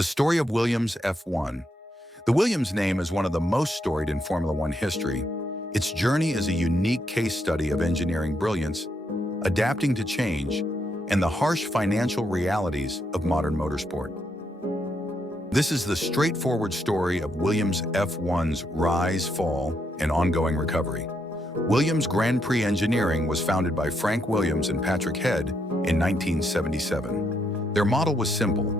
The story of Williams F1. The Williams name is one of the most storied in Formula One history. Its journey is a unique case study of engineering brilliance, adapting to change, and the harsh financial realities of modern motorsport. This is the straightforward story of Williams F1's rise, fall, and ongoing recovery. Williams Grand Prix Engineering was founded by Frank Williams and Patrick Head in 1977. Their model was simple: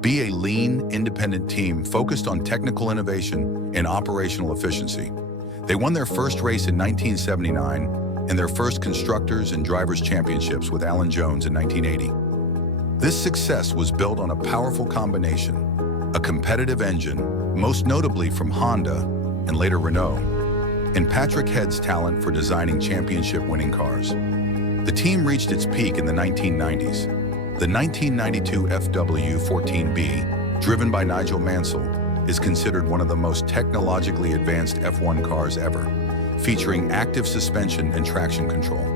be a lean, independent team focused on technical innovation and operational efficiency. They won their first race in 1979 and their first Constructors and Drivers' Championships with Alan Jones in 1980. This success was built on a powerful combination: a competitive engine, most notably from Honda and later Renault, and Patrick Head's talent for designing championship-winning cars. The team reached its peak in the 1990s. The 1992 FW14B, driven by Nigel Mansell, is considered one of the most technologically advanced F1 cars ever, featuring active suspension and traction control.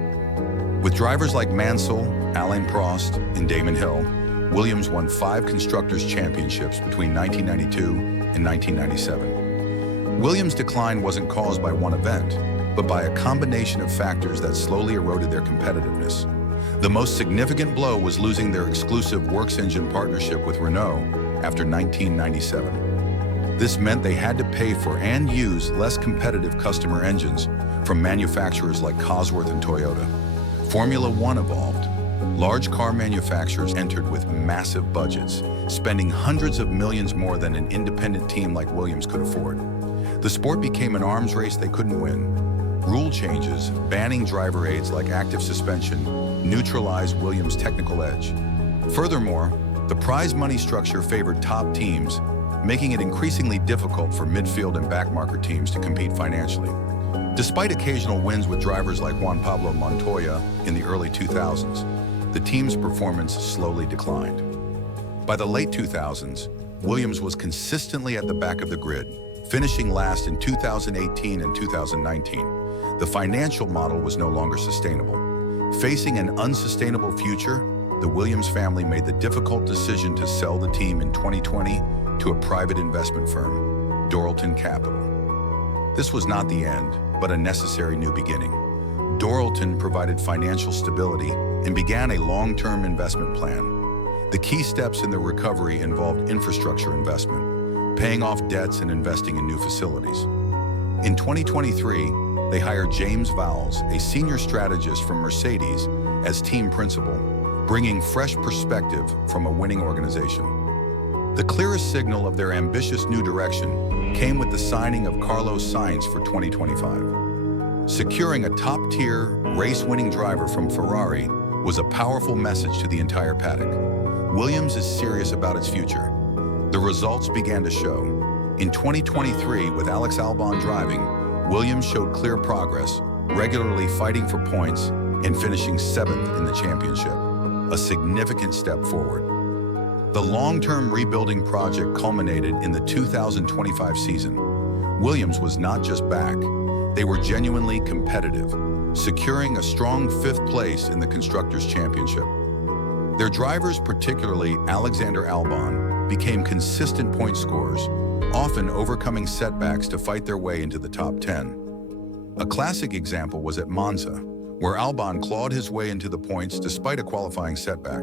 With drivers like Mansell, Alain Prost, and Damon Hill, Williams won 5 Constructors' Championships between 1992 and 1997. Williams' decline wasn't caused by one event, but by a combination of factors that slowly eroded their competitiveness. The most significant blow was losing their exclusive works engine partnership with Renault after 1997. This meant they had to pay for and use less competitive customer engines from manufacturers like Cosworth and Toyota. Formula One evolved. Large car manufacturers entered with massive budgets, spending hundreds of millions more than an independent team like Williams could afford. The sport became an arms race they couldn't win. Rule changes, banning driver aids like active suspension, neutralized Williams' technical edge. Furthermore, the prize money structure favored top teams, making it increasingly difficult for midfield and backmarker teams to compete financially. Despite occasional wins with drivers like Juan Pablo Montoya in the early 2000s, the team's performance slowly declined. By the late 2000s, Williams was consistently at the back of the grid, finishing last in 2018 and 2019. The financial model was no longer sustainable. Facing an unsustainable future, the Williams family made the difficult decision to sell the team in 2020 to a private investment firm, Doralton Capital. This was not the end, but a necessary new beginning. Doralton provided financial stability and began a long-term investment plan. The key steps in the recovery involved infrastructure investment, paying off debts and investing in new facilities. In 2023, they hired James Vowles, a senior strategist from Mercedes, as team principal, bringing fresh perspective from a winning organization. The clearest signal of their ambitious new direction came with the signing of Carlos Sainz for 2025. Securing a top-tier, race-winning driver from Ferrari was a powerful message to the entire paddock. Williams is serious about its future. The results began to show. In 2023, with Alex Albon driving, Williams showed clear progress, regularly fighting for points and finishing 7th in the championship, a significant step forward. The long-term rebuilding project culminated in the 2025 season. Williams was not just back, they were genuinely competitive, securing a strong 5th place in the Constructors' Championship. Their drivers, particularly Alexander Albon, became consistent point scorers, often overcoming setbacks to fight their way into the top 10. A classic example was at Monza, where Albon clawed his way into the points despite a qualifying setback.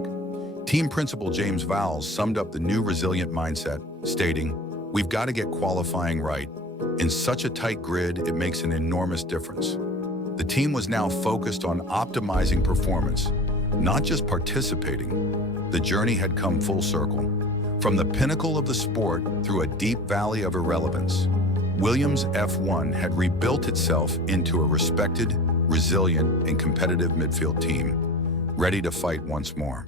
Team principal James Vowles summed up the new resilient mindset, stating, "We've got to get qualifying right. In such a tight grid, it makes an enormous difference." The team was now focused on optimizing performance, not just participating. The journey had come full circle. From the pinnacle of the sport through a deep valley of irrelevance, Williams F1 had rebuilt itself into a respected, resilient, and competitive midfield team, ready to fight once more.